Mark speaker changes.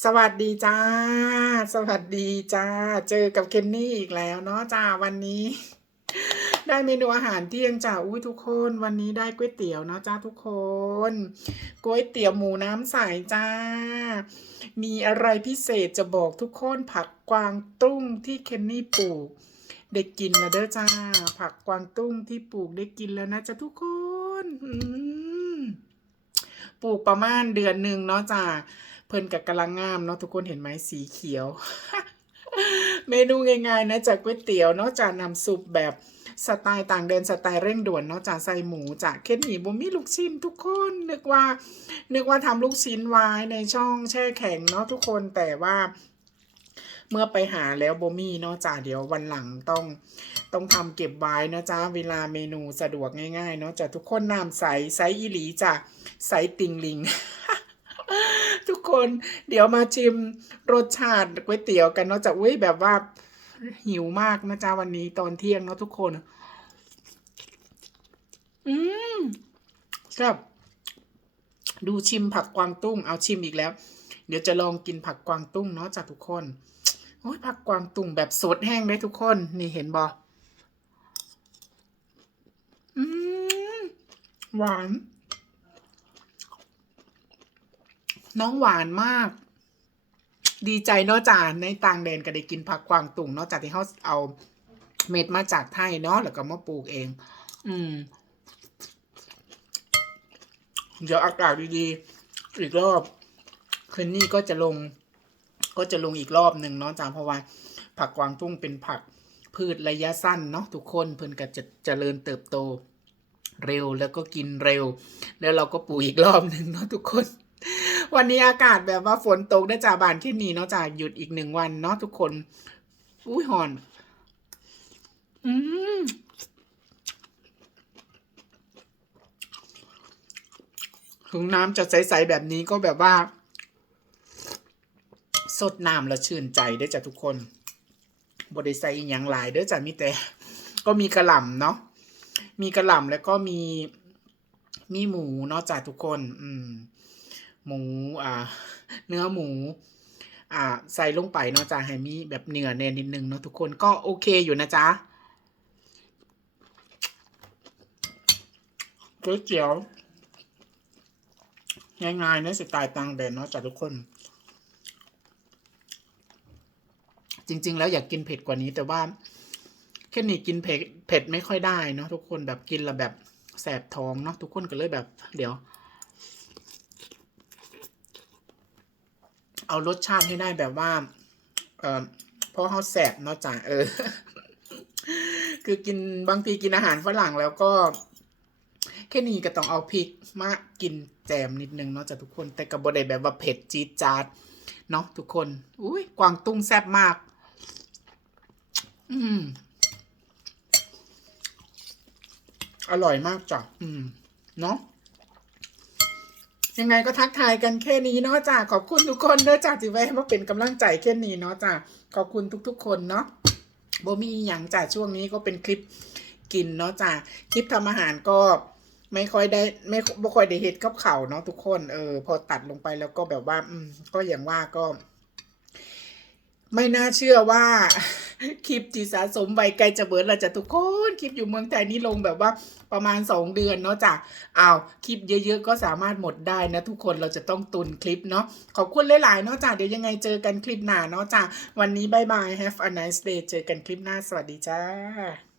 Speaker 1: สวัสดีจ้า สวัสดีจ้า เจอกับเคนนี่อีกแล้วเนาะจ้าวันนี้ ได้เมนูอาหารเที่ยงจ้าอุ้ยทุกคนวันนี้ได้ก๋วยเตี๋ยวเนาะจ้าทุกคนก๋วยเตี๋ยวหมูน้ำใสจ้า มีอะไรพิเศษจะบอกทุกคนผักกวางตุ้งที่เคนนี่ปลูก ได้กินแล้วเด้อจ้า ผักกวางตุ้งที่ปลูกได้กินแล้วนะจ้าทุกคนปลูกประมาณเดือนหนึ่งเนาะจ้า เพิ่นกับกำลังงามเนาะทุกคนเห็นไหมสีเขียว เมนูง่ายๆนะจากก๋วยเตี๋ยวเนาะจากนำซุปแบบสไตล์ต่างแดนสไตล์เร่งด่วนเนาะจากใส่หมูจากเค็ดหมี่บ่มีลูกชิ้นทุกคนนึกว่า นึกว่าทำลูกชิ้นไว้ในช่องแช่แข็งเนาะทุกคนแต่ว่า เมื่อไปหาแล้วบ่มีเนาะจ้าเดี๋ยววันหลังต้องต้องทำเก็บไว้นะจ้าเวลาเมนูสะดวกง่ายๆเนาะจ้าทุกคนน้ำใสใสอีหลีจ้ะใสติงลิง ทุกคนเดี๋ยวมาชิมรสชาติก๋วยเตี๋ยวกันเนาะจะอุ้ยแบบว่าหิวมากนะจ๊ะวันนี้ตอนเที่ยงเนาะทุกคน อืมครับดูชิมผักกวางตุ้งเอาชิมอีกแล้ว เดี๋ยวจะลองกินผักกวางตุ้งเนาะจ้ะทุกคนโอ้ยผักกวางตุ้งแบบสดแห้งได้ทุกคน นี่เห็นบออืมหวาน น้องหวานมาก ดีใจเนาะจ้าในต่างแดนก็ได้กินผักกวางตุ่งเนาะจากที่เขาเอาเม็ดมาจากไทยเนาะแล้วก็มาปลูกเอง อืม เดี๋ยวอากาศดีๆอีกรอบคืนนี้ก็จะลง ก็จะลงอีกรอบหนึ่งเนาะจ้าเพราะว่าผักกวางตุ้งเป็นผักพืชระยะสั้นเนาะทุกคนเพิ่นก็จะเจริญเติบโตเร็วแล้วก็กินเร็ว แล้วเราก็ปลูกอีกรอบหนึ่งเนาะทุกคน วันนี้อากาศแบบว่าฝนตกได้จาบานที่นี่เนาะจ่าหยุดอีกหนึ่งวันเนาะทุกคน อุ้ยหอน อืมถึงน้ำจะใสๆแบบนี้ก็แบบว่า สดน้ำแล้วชื่นใจได้จ้ะทุกคนบไดิใส่อย่างหลายเด้อจ้ะมีแต่ ก็มีกระหล่ำเนาะมีกระหล่ำแล้วก็มีมีหมูเนาะจ้ะทุกคน อืม หมูอ่า เนื้อหมูอ่าใส่ลงไปเนาะจ้ะให้มีแบบเนื้อแน่นนิดนึงเนาะทุกคนก็โอเคอยู่นะจ๊ะก๋วยเตี๋ยวง่ายๆนะสไตล์ต่างแดนเนาะจ้ะทุกคน จริง ๆ แล้วอยากกินเผ็ดกว่านี้แต่ว่าแค่นี้กินเผ็ดเผ็ดไม่ค่อยได้เนาะทุกคนแบบกินล้วแบบแสบท้องเนาะทุกคนก็เลยแบบ เดี๋ยว เอารสชาติให้ได้แบบว่า เออเพราะเขาแสบเนาะจ้ะเออ คือกินบางทีกินอาหารฝรั่งแล้วก็แค่นี้ก็ต้องเอาพริกมากินแจมนิดนึงเนาะจ้ะทุกคน แต่กับบดได้แบบว่าเผ็ดจี๊ดจ๊าดเนาะทุกคน อุ้ยกวางตุ้งแซ่บมาก อืม อร่อยมากจ้ะ อืม เนาะ ยังไงก็ทักทายกันแค่นี้เนาะจ้ะขอบคุณทุกคนเด้อจ้ะที่ไว้มาเป็นกำลังใจแค่นี้เนาะจ้ะขอบคุณทุกๆ คนเนาะโบมีอย่างจ้ะช่วงนี้ก็เป็นคลิปกินเนาะจ้ะคลิปทำอาหารก็ไม่ค่อยได้ไม่บ่ค่อยได้เห็ดกับเขาเนาะทุกคนเออพอตัดลงไปแล้วก็แบบว่า อืมก็อย่างว่าก็ ไม่น่าเชื่อว่า คลิปที่สะสมไว้ใกล้จะเบิร์ดเราจะทุกคนคลิปอยู่เมืองไทยนี่ลงแบบว่าประมาณสองเดือนเนาะจ้ะอ้าวคลิปเยอะๆ ก็สามารถหมดได้นะทุกคนเราจะต้องตุนคลิปเนาะขอบคุณหลายๆเนาะจ้ะเดี๋ยวยังไงเจอกันคลิปหน้าเนาะจ้ะวันนี้บายบาย have a nice day เจอกันคลิปหน้าสวัสดีจ้า